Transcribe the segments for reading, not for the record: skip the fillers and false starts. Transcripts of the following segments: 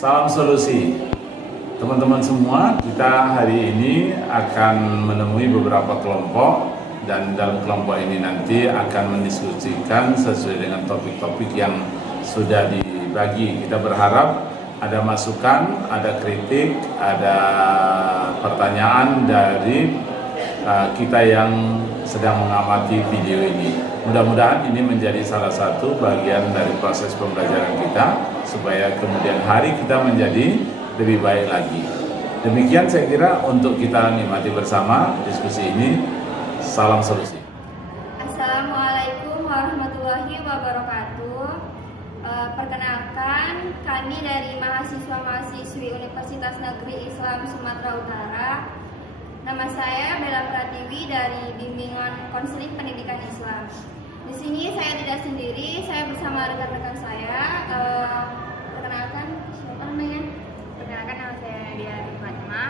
Salam solusi. Teman-teman semua, kita hari ini akan menemui beberapa kelompok dan dalam kelompok ini nanti akan mendiskusikan sesuai dengan topik-topik yang sudah dibagi. Kita berharap ada masukan, ada kritik, ada pertanyaan dari kita yang sedang mengamati video ini. Mudah-mudahan ini menjadi salah satu bagian dari proses pembelajaran kita supaya kemudian hari kita menjadi lebih baik lagi. Demikian saya kira untuk kita nikmati bersama diskusi ini. Salam solusi. Assalamualaikum warahmatullahi wabarakatuh. Perkenalkan, kami dari mahasiswa-mahasiswi Universitas Negeri Islam Sumatera Utara. Nama saya Bella Pratiwi dari Bimbingan Konseling Pendidikan Islam. Di sini saya tidak sendiri, saya bersama rekan-rekan saya. Perkenalkan, siapa namanya? Perkenalkan, nama saya Nadia Fatima.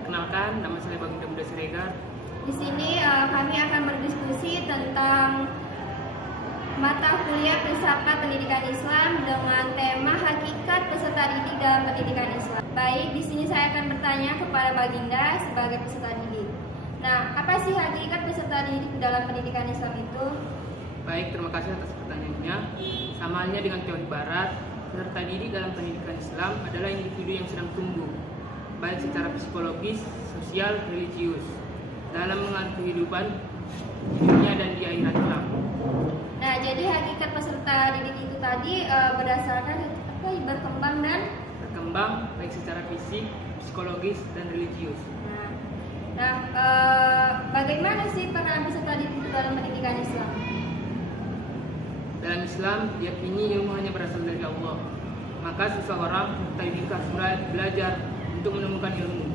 Perkenalkan, nama saya Baginda Muda Siregar. Di sini kami akan berdiskusi tentang mata kuliah filsafat pendidikan Islam dengan tema hakikat peserta didik dalam pendidikan Islam. Baik, di sini saya akan bertanya kepada Baginda sebagai peserta didik. Nah, apa sih hakikat peserta didik dalam pendidikan Islam itu? Baik, terima kasih atas pertanyaannya. Sama halnya dengan teori barat, peserta didik dalam pendidikan Islam adalah individu yang sedang tumbuh, baik secara psikologis, sosial, religius, dalam mengarungi kehidupan dunia dan di akhirat kelak. Nah, jadi hakikat peserta didik itu tadi berdasarkan berkembang baik secara fisik, psikologis, dan religius. Bagaimana sih peran peserta didik dalam pendidikan Islam? Dalam Islam, diyakini ilmu hanya berasal dari Allah. Maka seseorang peserta didik harus belajar untuk menemukan ilmu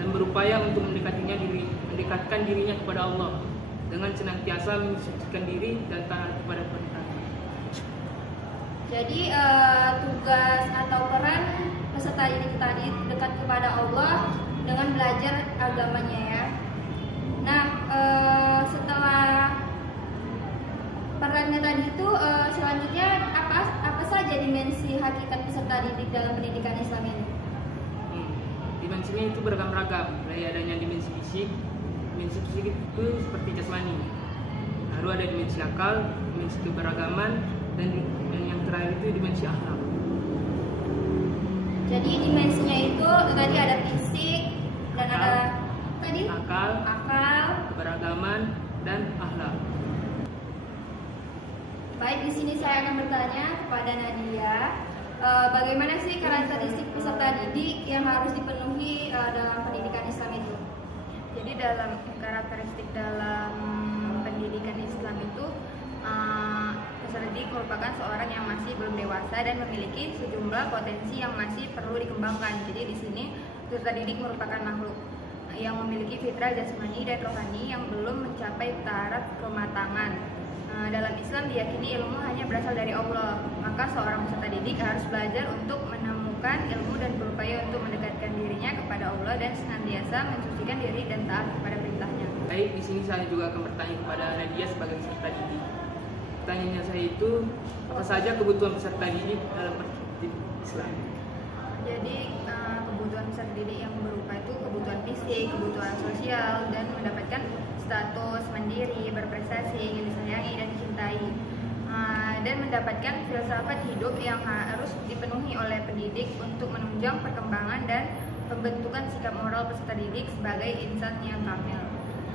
dan berupaya untuk mendekatkan dirinya kepada Allah dengan senantiasa mensucikan diri dan taat kepada perintahnya. Jadi tugas atau peran peserta didik tadi dekat kepada Allah dengan belajar agamanya ya. Nah, setelah perannya tadi itu selanjutnya apa saja dimensi hakikat peserta didik dalam pendidikan Islam ini? Dimensinya itu beragam-ragam, mulai adanya dimensi fisik. Dimensi fisik itu seperti jasmani, lalu ada dimensi akal, dimensi keberagaman, dan yang terakhir itu dimensi akhlak. Jadi dimensinya itu tadi ada fisik dan ada tadi akal, keberagaman, dan akhlak. Baik, di sini saya akan bertanya kepada Nadia, bagaimana sih karakteristik peserta didik yang harus dipenuhi dalam pendidikan Islam itu? Jadi dalam karakteristik dalam pendidikan Islam itu peserta didik merupakan seorang yang masih belum dewasa dan memiliki sejumlah potensi yang masih perlu dikembangkan. Jadi di sini peserta didik merupakan makhluk yang memiliki fitrah jasmani dan rohani yang belum mencapai taraf kematangan. Dalam Islam diyakini ilmu hanya berasal dari Allah. Maka seorang peserta didik harus belajar untuk menemukan ilmu dan berupaya untuk mendekatkan dirinya kepada Allah dan senantiasa mensucikan diri dan taat kepada perintahnya. Baik, di sini saya juga akan bertanya kepada Nadia sebagai peserta didik. Pertanyaannya saya itu, apa saja kebutuhan peserta didik dalam perspektif Islam? Jadi kebutuhan peserta didik yang berupa itu kebutuhan fisik, kebutuhan sosial, dan mendapatkan status mandiri, berprestasi, ingin disayangi dan dicintai, dan mendapatkan filsafat hidup yang harus dipenuhi oleh pendidik untuk menunjang perkembangan dan pembentukan sikap moral peserta didik sebagai insan yang kamil.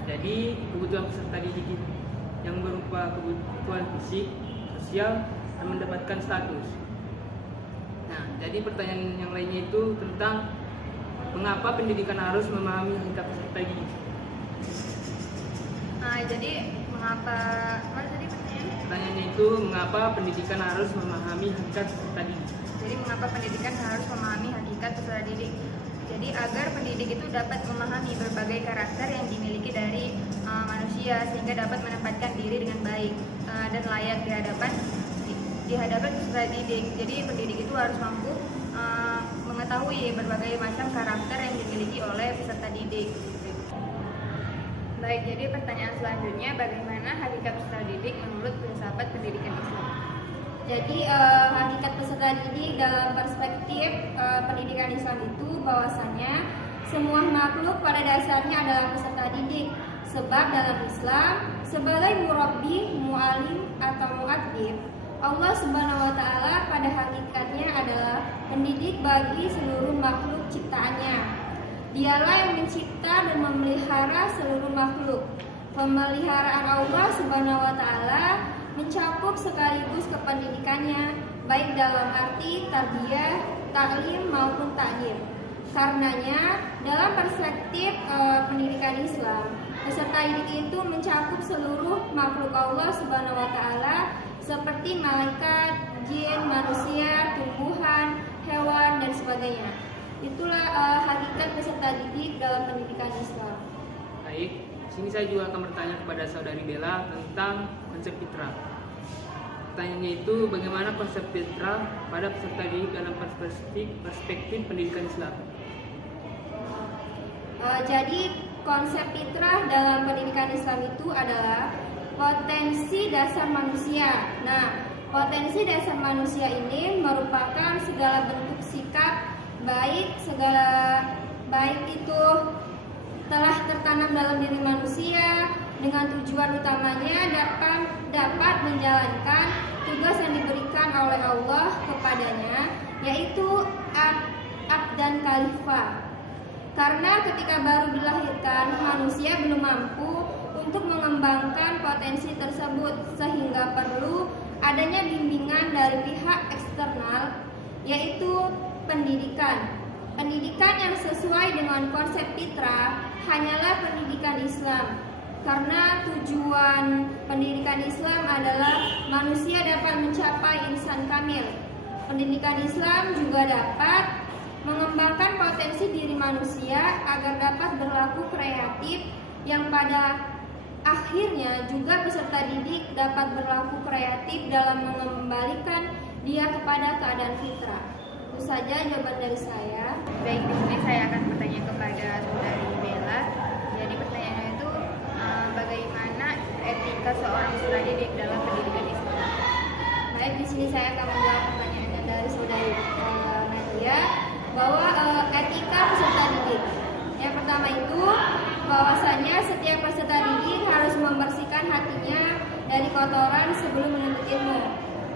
Jadi kebutuhan peserta didik yang berupa kebutuhan fisik, sosial, dan mendapatkan status. Nah, jadi pertanyaan yang lainnya itu tentang mengapa pendidikan harus memahami hakikat peserta didik. Jadi mengapa? Mana tadi pertanyaannya? Pertanyaannya itu mengapa pendidikan harus memahami hakikat peserta didik. Jadi mengapa pendidikan harus memahami hakikat peserta didik? Jadi agar pendidik itu dapat memahami berbagai karakter yang dimiliki dari manusia sehingga dapat menempatkan diri dengan baik dan layak di hadapan peserta didik. Jadi pendidik itu harus mampu mengetahui berbagai macam karakter yang dimiliki oleh peserta didik. Baik, jadi pertanyaan selanjutnya, bagaimana hakikat peserta didik menurut filsafat pendidikan Islam? Jadi hakikat peserta didik dalam perspektif pendidikan Islam itu bahwasanya semua makhluk pada dasarnya adalah peserta didik. Sebab dalam Islam sebagai murabbi, mu'alim atau mu'addib, Allah Subhanahu wa taala pada hakikatnya adalah pendidik bagi seluruh makhluk ciptaannya. Dialah yang mencipta dan memelihara seluruh makhluk. Pemeliharaan Allah Subhanahu wa taala mencakup sekaligus kependidikannya, baik dalam arti tarbiyah, taklim maupun takdir. Karenanya, dalam perspektif pendidikan Islam, peserta didik itu mencakup seluruh makhluk Allah Subhanahu wa taala seperti malaikat, jin, manusia, tumbuhan, hewan dan sebagainya. Itulah hakikat peserta didik dalam pendidikan Islam. Baik, sini saya juga akan bertanya kepada saudari Bella tentang konsep fitrah. Pertanyaannya itu, bagaimana konsep fitrah pada peserta didik dalam perspektif pendidikan Islam? Jadi konsep fitrah dalam pendidikan Islam itu adalah potensi dasar manusia. Nah, potensi dasar manusia ini merupakan segala bentuk sikap baik itu telah tertanam dalam diri manusia dengan tujuan utamanya dapat menjalankan tugas yang diberikan oleh Allah kepadanya, yaitu abd dan khalifah. Karena ketika baru dilahirkan, manusia belum mampu untuk mengembangkan potensi tersebut, sehingga perlu adanya bimbingan dari pihak eksternal, yaitu pendidikan. Pendidikan yang sesuai dengan konsep fitrah hanyalah pendidikan Islam. Karena tujuan pendidikan Islam adalah manusia dapat mencapai insan kamil. Pendidikan Islam juga dapat mengembangkan potensi diri manusia agar dapat berlaku kreatif, yang pada akhirnya juga peserta didik dapat berlaku kreatif dalam mengembalikan dia kepada keadaan fitrah. Itu saja jawaban dari saya. Baik, di sini saya akan bertanya kepada saudari Bella. Jadi pertanyaannya itu bagaimana etika seorang peserta didik dalam pendidikan Islam? Baik, di sini saya akan menjawab pertanyaannya dari saudari Nadia, bahwa etika peserta didik. Yang pertama itu bahwasanya setiap peserta didik harus membersihkan hatinya dari kotoran sebelum menuntut ilmu.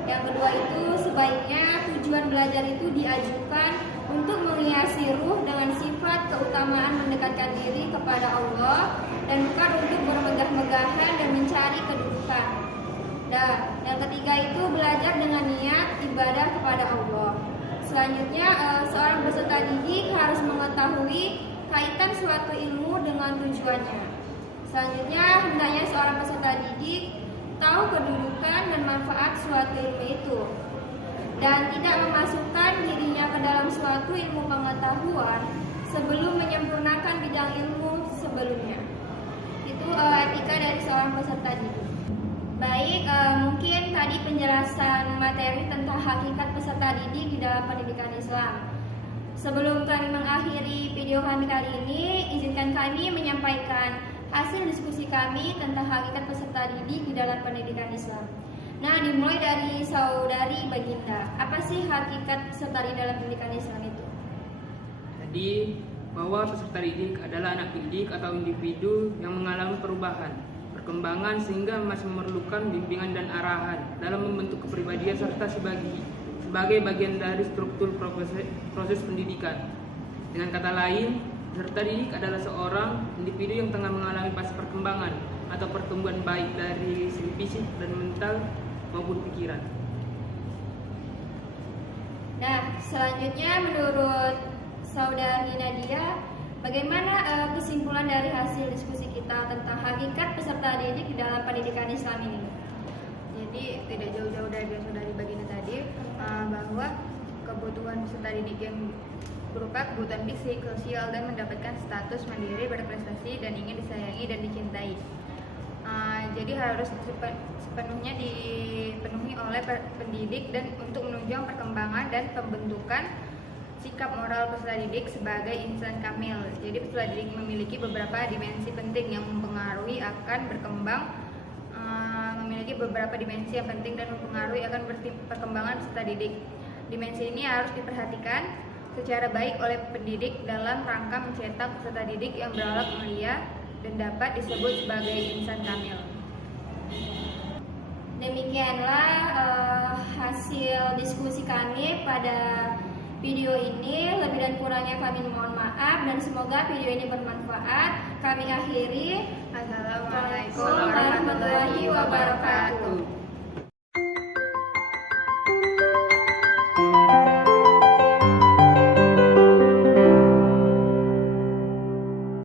Yang kedua itu sebaiknya tujuan belajar itu diajukan untuk menghiasi ruh dengan sifat keutamaan mendekatkan diri kepada Allah dan bukan untuk bermegah-megahan dan mencari kedudukan. Dan yang ketiga itu belajar dengan niat ibadah kepada Allah. Selanjutnya, seorang peserta didik harus mengetahui kaitan suatu ilmu dengan tujuannya. Selanjutnya, hendaknya seorang peserta didik tahu kedudukan dan manfaat suatu ilmu itu dan tidak memasukkan dirinya ke dalam suatu ilmu pengetahuan sebelum menyempurnakan bidang ilmu sebelumnya. Itu etika dari seorang peserta didik. Baik, mungkin tadi penjelasan materi tentang hakikat peserta didik di dalam pendidikan Islam. Sebelum kami mengakhiri video kami kali ini, izinkan kami menyampaikan hasil diskusi kami tentang hakikat peserta didik di dalam pendidikan Islam. Nah, dimulai dari saudari Baginda. Apa sih hakikat peserta didik dalam pendidikan Islam itu? Jadi, bahwa peserta didik adalah anak didik atau individu yang mengalami perubahan, perkembangan sehingga masih memerlukan bimbingan dan arahan dalam membentuk kepribadian serta sebagai bagian dari struktur proses pendidikan. Dengan kata lain, peserta didik adalah seorang individu yang tengah mengalami fase perkembangan atau pertumbuhan baik dari segi fisik dan mental maupun pikiran. Nah, selanjutnya menurut saudari Nadia, bagaimana kesimpulan dari hasil diskusi kita tentang hakikat peserta didik di dalam pendidikan Islam ini? Jadi tidak jauh-jauh dari saudari Baginda tadi, bahwa kebutuhan peserta didik yang berupa kebutuhan fisik, sosial, dan mendapatkan status mandiri, berprestasi, dan ingin disayangi dan dicintai. Jadi harus sepenuhnya dipenuhi oleh pendidik dan untuk menunjang perkembangan dan pembentukan sikap moral peserta didik sebagai insan kamil. Jadi peserta didik memiliki beberapa dimensi penting yang mempengaruhi akan berkembang memiliki beberapa dimensi yang penting dan mempengaruhi akan perkembangan peserta didik. Dimensi ini harus diperhatikan secara baik oleh pendidik dalam rangka mencetak peserta didik yang berakhlak mulia dan dapat disebut sebagai insan kamil. Demikianlah hasil diskusi kami pada video ini. Lebih dan kurangnya kami mohon maaf dan semoga video ini bermanfaat. Kami akhiri. Assalamualaikum Warahmatullahi wabarakatuh.